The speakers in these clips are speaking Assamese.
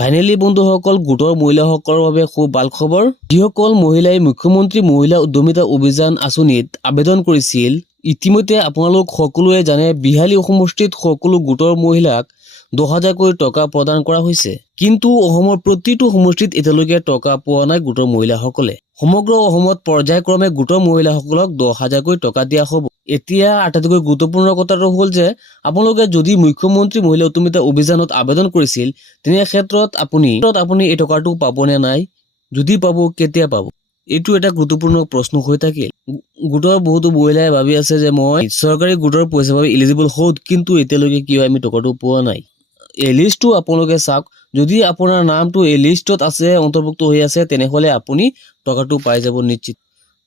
ফাইনেলি বন্ধুসকল, গোটৰ মহিলাসকলৰ বাবে খুব ভাল খবৰ। যিসকল মহিলাই মুখ্যমন্ত্ৰী মহিলা উদ্যমিতা অভিযান আঁচনিত আবেদন কৰিছিল, ইতিমধ্যে আপোনালোক সকলোৱে জানে বিহালী সমষ্টিত সকলো গোটৰ মহিলাক 10,000কৈ টকা প্ৰদান কৰা হৈছে। কিন্তু অসমৰ প্ৰতিটো সমষ্টিত এতিয়ালৈকে টকা পোৱা নাই গোটৰ মহিলাসকলে। সমগ্ৰ অসমত পৰ্যায়ক্ৰমে গোটৰ মহিলাসকলক 10,000কৈ টকা দিয়া হ'ব। এতিয়া আটাইতকৈ গুৰুত্বপূৰ্ণ কথাটো হ'ল যে আপোনালোকে যদি মুখ্যমন্ত্ৰী মহিলা উদ্যমিতা অভিযানত আবেদন কৰিছিল, তেনে ক্ষেত্ৰত আপুনি এই টকাটো পাবনে নাই, যদি পাব কেতিয়া পাব, এইটো এটা গুৰুত্বপূৰ্ণ প্ৰশ্ন হৈ থাকিল। গোটৰ বহুতো মহিলাই ভাবি আছে যে মই চৰকাৰী গোটৰ পইচা পাব এলিজিবল হওঁ, কিন্তু এতিয়ালৈকে কিয় আমি টকাটো পোৱা নাই। এই লিষ্টটো আপোনালোকে চাওক, যদি আপোনাৰ নামটো এই লিষ্টত আছে, অন্তৰ্ভুক্ত হৈ আছে, তেনেহলে আপুনি টকাটো পাই যাব নিশ্চিত।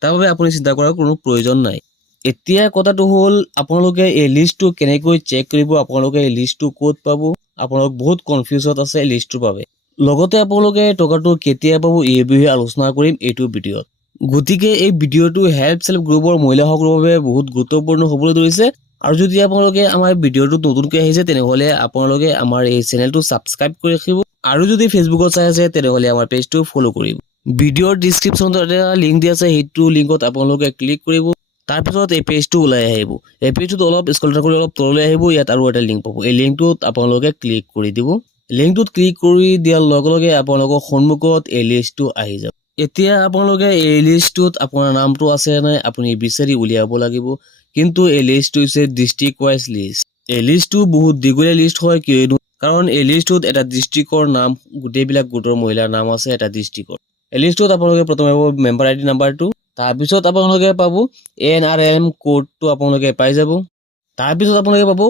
তাৰ বাবে আপুনি চিন্তা কৰাৰ কোনো প্ৰয়োজন নাই। এতিয়া কথাটো হ'ল, আপোনালোকে এই লিষ্টটো কেনেকৈ চেক কৰিব, আপোনালোকে এই লিষ্টটো ক'ত পাব, আপোনালোক বহুত কনফিউজত আছে এই লিষ্টটোৰ বাবে। লগতে আপোনালোকে টকাটো কেতিয়া পাব এই বিষয়ে আলোচনা কৰিম এইটো ভিডিঅ'ত। গতিকে এই ভিডিঅ'টো হেল্প চেল্ফ গ্ৰুপৰ মহিলাসকলৰ বাবে বহুত গুৰুত্বপূৰ্ণ হ'বলৈ ধৰিছে। আৰু যদি আপোনালোকে আমাৰ ভিডিঅ'টো নতুনকৈ আহিছে, তেনেহলে আপোনালোকে আমাৰ এই চেনেলটো ছাবস্ক্ৰাইব কৰি ৰাখিব। আৰু যদি ফেচবুকত চাই আছে, তেনেহলে আমাৰ পেজটো ফ'ল' কৰিব। ভিডিঅ'ৰ ডিছক্ৰিপশ্যনত এটা লিংক দিয়া আছে, সেইটো লিংকত আপোনালোকে ক্লিক কৰিব। তাৰপিছত এই পেজটো ওলাই আহিব। এই পেজটোত অলপ স্ক্ৰল কৰি অলপ তললৈ আহিব, ইয়াত আৰু এটা লিংক পাব। এই লিংকটোত আপোনালোকে ক্লিক কৰি দিব। লিংকটোত ক্লিক কৰি দিয়াৰ লগে লগে আপোনালোকৰ সন্মুখত এই লিষ্টটো আহি যাব। এতিয়া আপোনালোকে এই লিষ্টটোত আপোনাৰ নামটো আছে নাই আপুনি বিচাৰি উলিয়াব লাগিব। কিন্তু এই লিষ্টটো হৈছে ডিষ্ট্ৰিক্ট ৱাইজ লিষ্ট। এই লিষ্টটো বহুত দীঘলীয়া লিষ্ট হয়, কিয়নো কাৰণ এই লিষ্টটোত এটা ডিষ্ট্ৰিক্টৰ নাম, গোটেইবিলাক গোটৰ মহিলাৰ নাম আছে এটা ডিষ্ট্ৰিক্টৰ। এই লিষ্টটোত আপোনালোকে প্ৰথমে পাব মেম্বাৰ আইডি নাম্বাৰটো, তাৰপিছত আপোনালোকে পাব NRM কোডটো আপোনালোকে পাই যাব। তাৰপিছত আপোনালোকে পাব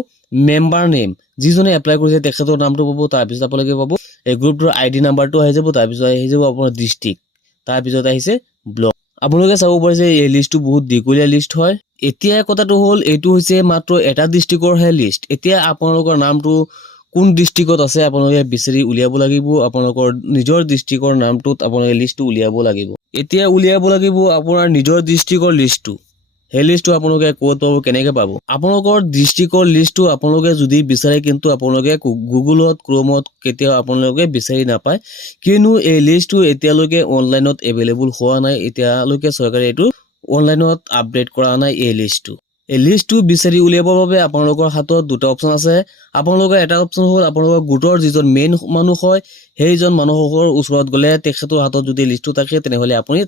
মেম্বাৰ নেম, যিজনে এপ্লাই কৰিছে তেখেতৰ নামটো পাব। তাৰপিছত আপোনালোকে পাব এই গ্ৰুপটোৰ ID নাম্বাৰটো আহি যাব। তাৰপিছত আহি যাব আপোনাৰ ডিষ্ট্ৰিক্ট, তাৰপিছত আহিছে ব্লক। আপোনালোকে চাব পাৰে যে এই লিষ্টটো বহুত দীঘলীয়া লিষ্ট হয়। এতিয়া কথাটো হ'ল, এইটো হৈছে মাত্ৰ এটা ডিষ্ট্ৰিক্টৰহে লিষ্ট। এতিয়া আপোনালোকৰ নামটো কোন ডিষ্ট্ৰিক্টত আছে আপোনালোকে বিচাৰি উলিয়াব লাগিব। আপোনালোকৰ নিজৰ ডিষ্ট্ৰিক্টৰ নামটোত আপোনালোকে লিষ্টটো উলিয়াব লাগিব। এতিয়া উলিয়াব লাগিব আপোনাৰ নিজৰ ডিষ্ট্ৰিক্টৰ লিষ্টটো। সেই লিষ্টটো আপোনালোকে ক'ত পাব, কেনেকৈ পাব? আপোনালোকৰ ডিষ্ট্ৰিক্টৰ লিষ্টটো আপোনালোকে যদি বিচাৰে, কিন্তু আপোনালোকে গুগলত, ক্ৰমত কেতিয়াও আপোনালোকে বিচাৰি নাপায়, কিয়নো এই লিষ্টটো এতিয়ালৈকে অনলাইনত এভেইলেবল হোৱা নাই। এতিয়ালৈকে চৰকাৰে এইটো অনলাইনত আপডেট কৰা নাই এই লিষ্টটো। এই লিষ্টটো বিচাৰি উলিয়াবৰ বাবে আপোনালোকৰ হাতত দুটা অপশ্যন আছে। আপোনালোকৰ এটা অপশ্যন হ'ল, আপোনালোকৰ গোটৰ যিজন মেইন মানুহ হয়, সেইজন মানুহৰ ওচৰত গ'লে তেখেতৰ হাতত যদি লিষ্টটো থাকে, তেনেহ'লে আপুনি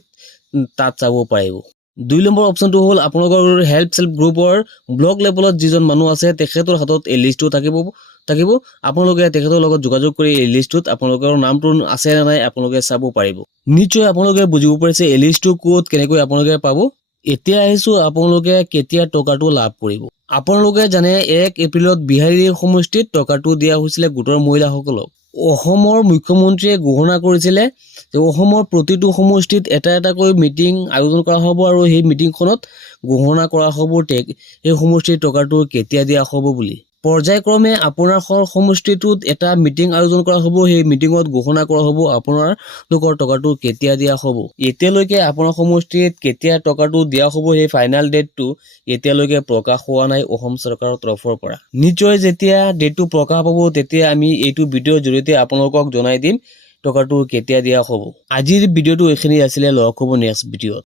তাত চাব পাৰিব। 2 নম্বৰ অপশ্যনটো হ'ল, আপোনালোকৰ হেল্প চেল্ফ গ্ৰুপৰ ব্লক লেভেলত যিজন মানুহ আছে, তেখেতৰ হাতত এই লিষ্টটো থাকিব। আপোনালোকে তেখেতৰ লগত যোগাযোগ কৰি এই লিষ্টটোত আপোনালোকৰ নামটো আছে নে নাই আপোনালোকে চাব পাৰিব। নিশ্চয় আপোনালোকে বুজিব পাৰিছে এই লিষ্টটো ক'ত কেনেকৈ আপোনালোকে পাব। এতিয়া আহিছো আপোনালোকে কেতিয়া টকাটো লাভ কৰিব। আপোনালোকে জানে 1 এপ্ৰিলত বিহালী সমষ্টিত টকাটো দিয়া হৈছিলে গোটৰ মহিলাসকলক। অসমৰ মুখ্যমন্ত্ৰীয়ে ঘোষণা কৰিছিলে যে অসমৰ প্ৰতিটো সমষ্টিত এটা এটাকৈ মিটিং আয়োজন কৰা হ'ব, আৰু সেই মিটিংখনত ঘোষণা কৰা হ'ব সেই সমষ্টিৰ টকাটো কেতিয়া দিয়া হ'ব বুলি। পৰ্যায়ক্ৰমে আপোনাৰ সমষ্টিটোত এটা মিটিং আয়োজন কৰা হ'ব। সেই মিটিঙত ঘোষণা কৰা হ'ব আপোনালোকৰ টকাটো কেতিয়া দিয়া হ'ব। এতিয়ালৈকে আপোনাৰ সমষ্টিত কেতিয়া টকাটো দিয়া হ'ব, সেই ফাইনেল ডেটটো এতিয়ালৈকে প্ৰকাশ হোৱা নাই অসম চৰকাৰৰ তৰফৰ পৰা। নিশ্চয় যেতিয়া ডেটটো প্ৰকাশ পাব, তেতিয়া আমি এইটো ভিডিঅ'ৰ জৰিয়তে আপোনালোকক জনাই দিম টকাটো কেতিয়া দিয়া হ'ব। আজিৰ ভিডিঅ'টো এইখিনি আছিলে, লগ হ'ব নেক্সট ভিডিঅ'ত।